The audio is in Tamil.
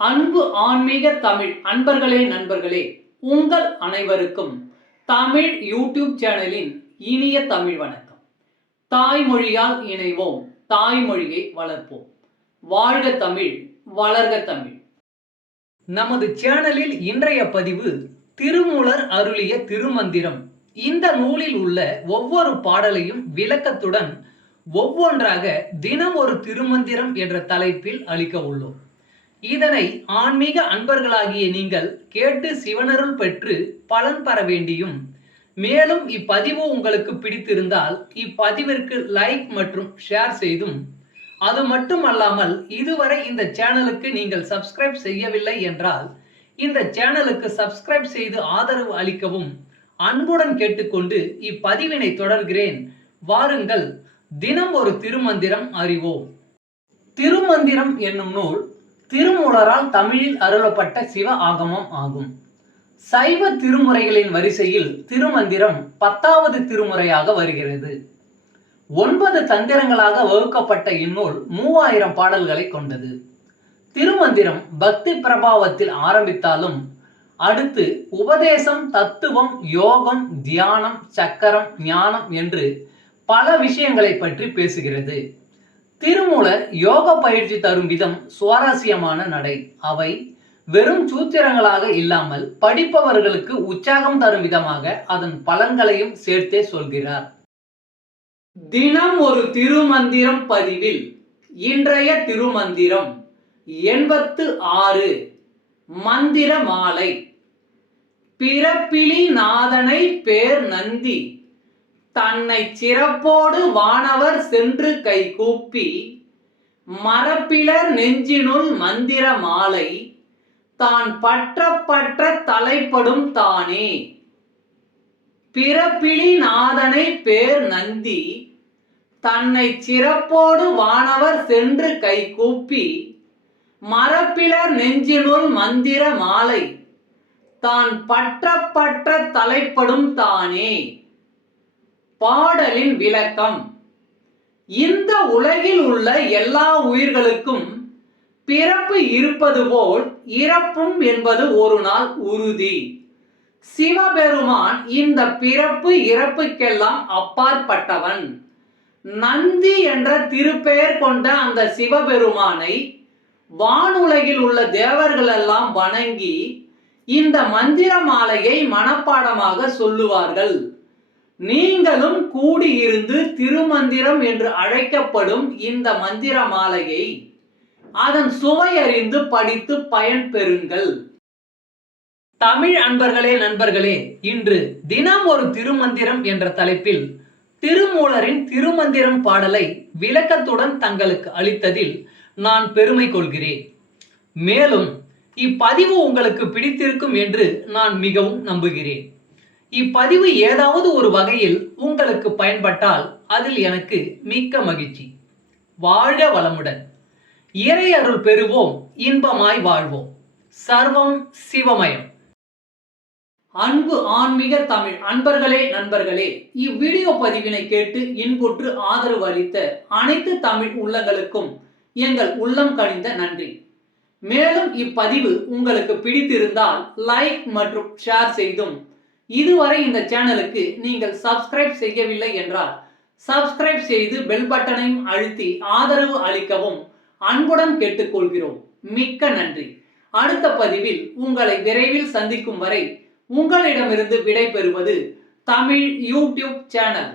அன்பு ஆன்மீக தமிழ் அன்பர்களே நண்பர்களே, உங்கள் அனைவருக்கும் தமிழ் யூடியூப் சேனலின் இனிய தமிழ் வணக்கம். தாய்மொழியால் இணைவோம், தாய்மொழியை வளர்ப்போம். வாழ்க தமிழ், வளர்க தமிழ். நமது சேனலில் இன்றைய பதிவு திருமூலர் அருளிய திருமந்திரம். இந்த நூலில் உள்ள ஒவ்வொரு பாடலையும் விளக்கத்துடன் ஒவ்வொன்றாக தினம் ஒரு திருமந்திரம் என்ற தலைப்பில் அளிக்க உள்ளோம். இதனை ஆன்மீக அன்பர்களாகிய நீங்கள் கேட்டு சிவனருள் பெற்று பலன் பெற வேண்டியும், மேலும் இப்பதிவு உங்களுக்கு பிடித்திருந்தால் இப்பதிவிற்கு லைக் மற்றும் ஷேர் செய்தும், அது மட்டுமல்லாமல் இதுவரை இந்த சேனலுக்கு நீங்கள் சப்ஸ்கிரைப் செய்யவில்லை என்றால் இந்த சேனலுக்கு சப்ஸ்கிரைப் செய்து ஆதரவு அளிக்கவும் அன்புடன் கேட்டுக்கொண்டு இப்பதிவினை தொடர்கிறேன். வாருங்கள், தினம் ஒரு திருமந்திரம் அறிவோம். திருமந்திரம் என்னும் நூல் திருமூலரால் தமிழில் அருளப்பட்ட சிவ ஆகமம் ஆகும். சைவ திருமுறைகளின் வரிசையில் திருமந்திரம் 10வது திருமுறையாக வருகிறது. 9 தந்திரங்களாக வகுக்கப்பட்ட இந்நூல் 3000 பாடல்களை கொண்டது. திருமந்திரம் பக்தி பிரபாவத்தில் ஆரம்பித்தாலும் அடுத்து உபதேசம், தத்துவம், யோகம், தியானம், சக்கரம், ஞானம் என்று பல விஷயங்களை பற்றி பேசுகிறது. திருமூலர் யோக பயிற்சி தரும் விதம் சுவாரஸ்யமான நடை. அவை வெறும் சூத்திரங்களாக இல்லாமல் படிப்பவர்களுக்கு உற்சாகம் தரும் விதமாக அதன் பலன்களையும் சேர்த்தே சொல்கிறார். தினம் ஒரு திருமந்திரம் பதிவில் இன்றைய திருமந்திரம் 86 மந்திர மாலை. பிறப்பிலி நாதனை பேர் நந்தி தன்னை சிறப்போடு வானவர் சென்று கை கூப்பி மரப்பிலர் நெஞ்சினுள் மந்திர மாலை தான் பற்ற பற்ற தலைப்படும் தானே. பிறப்பிலி நாதனை பேர் நந்தி தன்னை சிறப்போடு வானவர் சென்று கை கூப்பி மரப்பிலர் நெஞ்சினுள் மந்திர மாலை தான் பற்ற பற்ற தலைப்படும் தானே. பாடலின் விளக்கம். இந்த உலகில் உள்ள எல்லா உயிர்களுக்கும் பிறப்பு இருப்பது போல் இறப்பும் என்பது ஒரு நாள் உறுதி. சிவபெருமான் இந்த பிறப்பு இறப்புக்கெல்லாம் அப்பாற்பட்டவன். நந்தி என்ற திருப்பெயர் கொண்ட அந்த சிவபெருமானை வானுலகில் உள்ள தேவர்கள் எல்லாம் வணங்கி இந்த மந்திர மாலையை மனப்பாடமாக சொல்லுவார்கள். நீங்களும் கூடியிருந்து திருமந்திரம் என்று அழைக்கப்படும் இந்த மந்திர மாலையை அதன் சுவை அறிந்து படித்து பயன் பெறுங்கள். தமிழ் அன்பர்களே நண்பர்களே, இன்று தினம் ஒரு திருமந்திரம் என்ற தலைப்பில் திருமூலரின் திருமந்திரம் பாடலை விளக்கத்துடன் தங்களுக்கு அளித்ததில் நான் பெருமை கொள்கிறேன். மேலும் இப்பதிவு உங்களுக்கு பிடித்திருக்கும் என்று நான் மிகவும் நம்புகிறேன். இப்பதிவு ஏதாவது ஒரு வகையில் உங்களுக்கு பயன்பட்டால் அதில் எனக்கு மிக்க மகிழ்ச்சி. வாழ்க வளமுடன். இறை அருள் பெறுவோம், இன்பமாய் வாழ்வோம். சர்வம் சிவமயம். அன்பு ஆன்மீக தமிழ் அன்பர்களே நண்பர்களே, இவ்வீடியோ பதிவினை கேட்டு இன்புற்று ஆதரவு அளித்த அனைத்து தமிழ் உள்ளங்களுக்கும் எங்கள் உள்ளம் கனிந்த நன்றி. மேலும் இப்பதிவு உங்களுக்கு பிடித்திருந்தால் லைக் மற்றும் ஷேர் செய்தும், இதுவரை இந்த சேனலுக்கு நீங்கள் சப்ஸ்கிரைப் செய்யவில்லை என்றால் சப்ஸ்கிரைப் செய்து பெல் பட்டனையும் அழுத்தி ஆதரவு அளிக்கவும் அன்புடன் கேட்டுக்கொள்கிறோம். மிக்க நன்றி. அடுத்த பதிவில் உங்களை விரைவில் சந்திக்கும் வரை உங்களிடமிருந்து விடை பெறுவது தமிழ் யூடியூப் சேனல்.